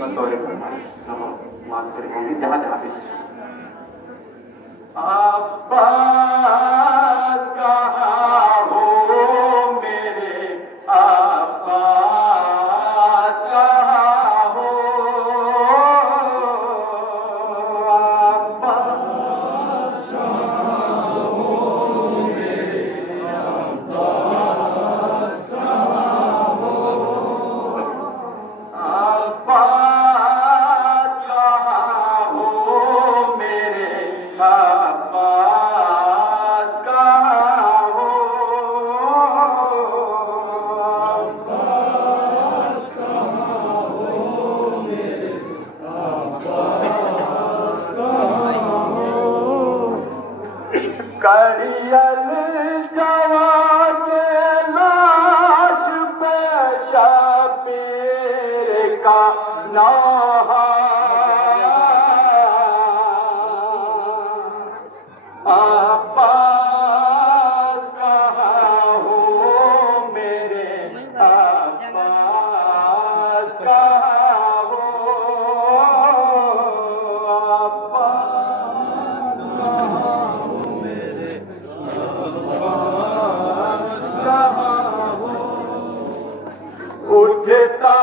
बतौर मान से होंगे जहाँ जहाँ भी अब्बास कहाँ हो मेरे अब्बास कहाँ हो अब्बास कहाँ हो मेरे अब्बास कहाँ हो अब्बास कहाँ हो मेरे अब्बास कहाँ हो अब्बास कहाँ हो मेरे अब्बास कहाँ हो कड़ियल जवान के लाश पे शबीर का नौहा अब्बास कहाँ हो मेरे अब्बास कहाँ हो अब्बास कहाँ हो मेरे अब्बास कहाँ हो उठता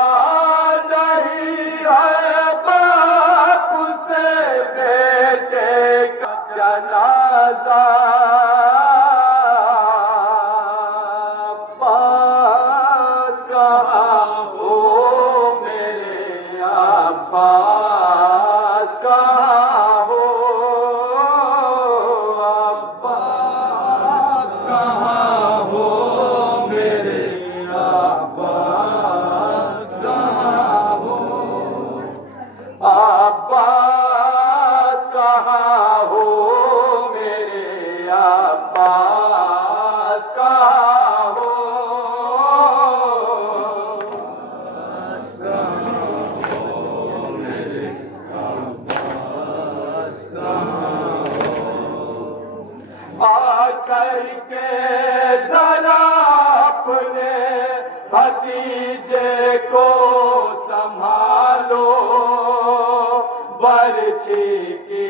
नहीं है बाप से बेटे का जनाजा अब्बास कहाँ हो मेरे अब्बास कहाँ हो अब्बास कहाँ हो मेरे अब्बास कहाँ हो अब्बास कहाँ हो मेरे अब्बास कहाँ हो अब्बास कहाँ हो मेरे अब्बास कहाँ हो आकर के जरा अपने भतीजे को संभालो बरछी की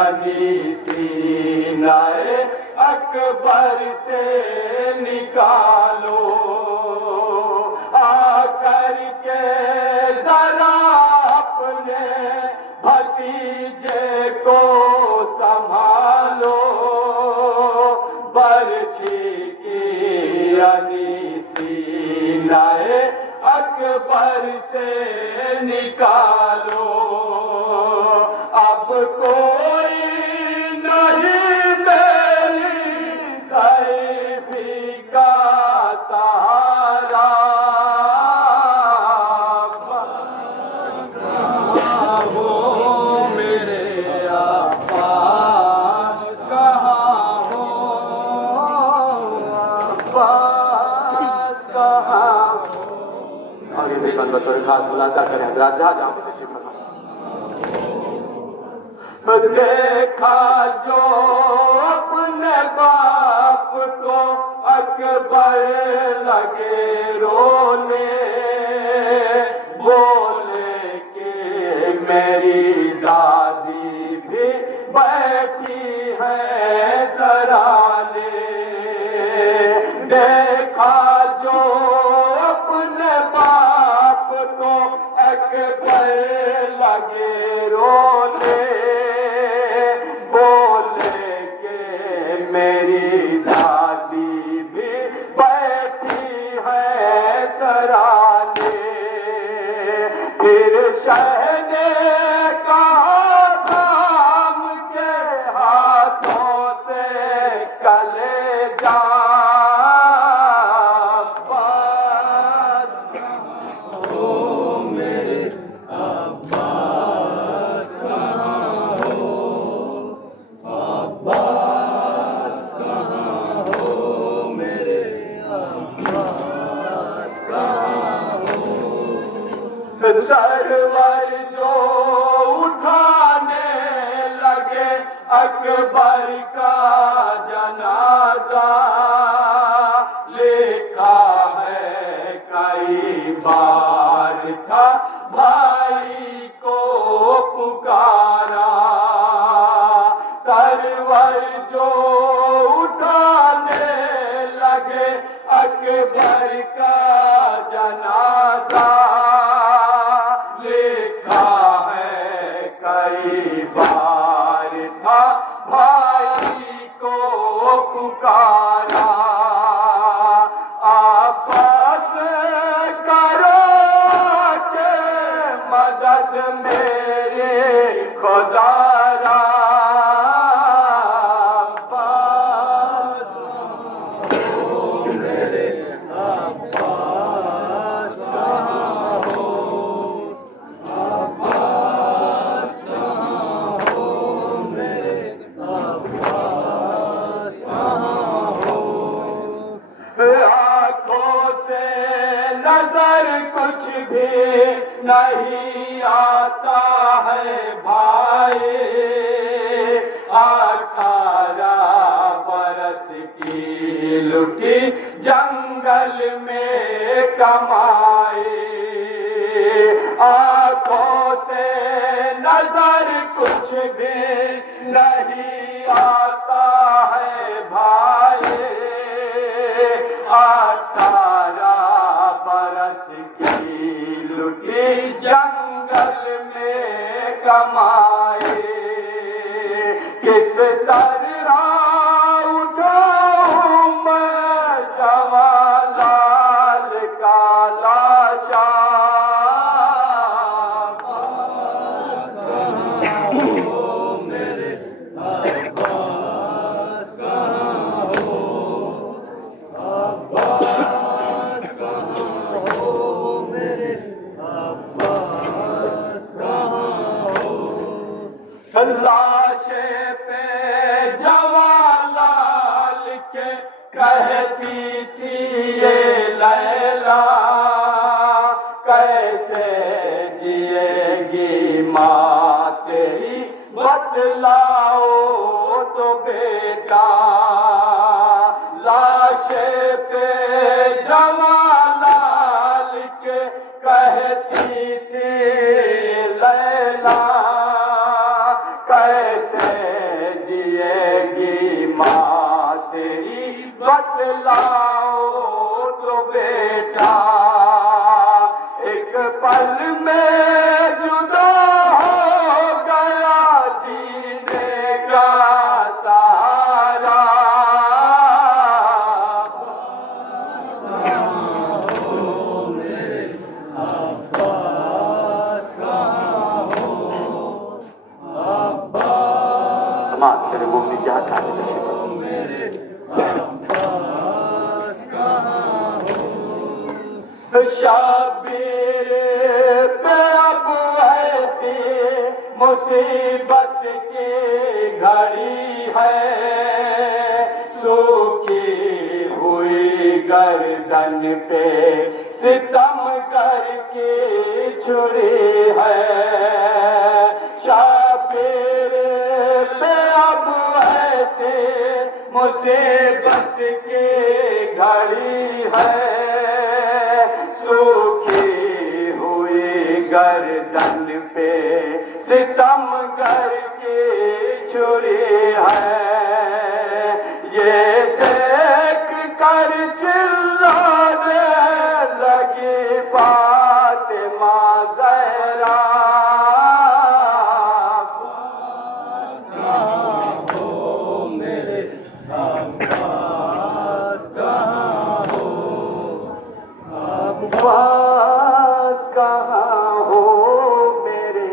अनीसी नए अकबर से निकालो आकर के जरा अपने भतीजे को संभालो बरछी की अनीसी नए अकबर से निकालो अब कोई नहीं मेरी ज़ईफ़ी का सहारा अब्बास कहाँ हो मेरे अब्बास कहाँ हो अब्बास कहाँ हो आगे देखकर बतौर खास मुलाकात करें हज़रात जहाँ जहाँ पे तशरीफ़ फरमा देखा जो अपने बाप को अकबर लगे रोने बोले कि मेरी दादी भी बैठी है सराने देखा जो अपने बाप को अकबर लगे रोने बोले के मेरी दादी भी बैठी है सराने फिर शहने कहा थाम के हाथों से कलेजा अब्बास कहाँ हो मेरे अब्बास कहाँ हो अब्बास कहाँ हो मेरे अब्बास कहाँ हो सरवर जो उठाने लगे अकबर का जनाजा लिखा है कई बार था भाई याद मेरे खुदारा अब्बास मेरे अब्बास कहाँ हो अब्बास कहाँ हो मेरे अब्बास कहाँ हो आँखों से नजर कुछ भी नहीं आता है भाई 18 बरस की लुटी जंगल में कमाई आँखों से नजर कुछ भी नहीं आता है भाई 18 बरस की लुटी जंगल में कमाए किस तरह उठाऊं मैं जवालाल का लाशा मेरे अब्बास कहाँ हो अब्बास कहाँ हो मेरे अब्बास कहाँ हो लाशे पे जवालाल के कहती थी ये लैला कैसे जिएगी माँ तेरी बतलाओ तो बेटा लाशे पे जवालाल के कहती थी लैला कैसे जिएगी माँ तेरी बतलाओ तो बेटा एक पल में जुदा हो गया जीने का सहारा समाज तेरे वो भी क्या मेरे अब्बास कहाँ हो शाबीर पे अब ऐसी मुसीबत की घड़ी है सूखी हुई गर्दन पे सितम करके छुरी है शाबीर पे अब ऐसे मुसीबत की घड़ी है सूखी हुई गर्दन पे सितम करके छुरी है ये देख कर चिल्लाने लगी फातिमा ज़हरा अब्बास कहाँ हो मेरे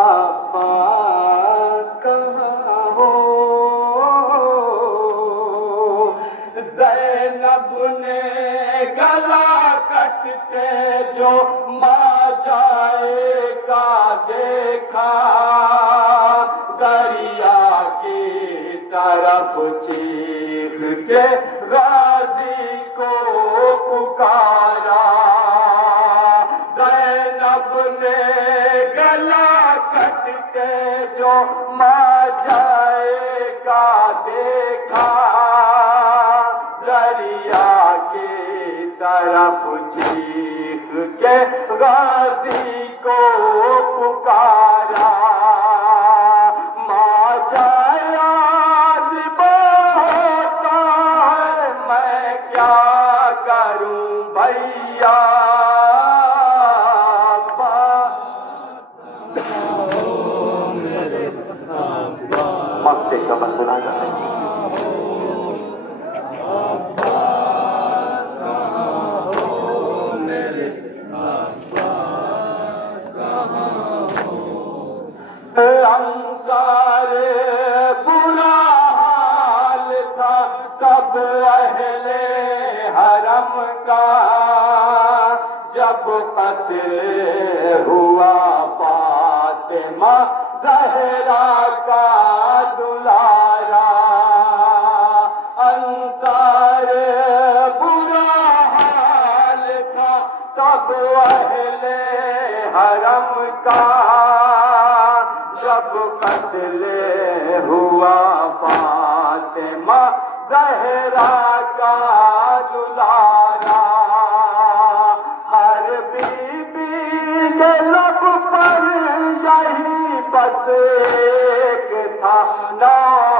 अब्बास कहाँ हो ज़ैनब ने गला कटते जो माँ जाए का देखा दरिया की तरफ चीख के गाजी को पुकारा ज़ैनब ने गला कट के जो माँ जाएगा देखा दरिया की तरफ चीख के गाजी को पुकारा माँ जाया होता है मैं क्या करूं भैया मस्ते का बंदना जाए मेरे अंसार बुरा हाल था सब अहले हरम का, जब कत्ल हुआ फातिमा ज़हरा का दुलारा। अंसार बुरा हाल था सब अहले हरम का, जब कत्ल हुआ फातिमा ज़हरा का दुलारा। हर बीबी के लब पर यही बस एक था नाम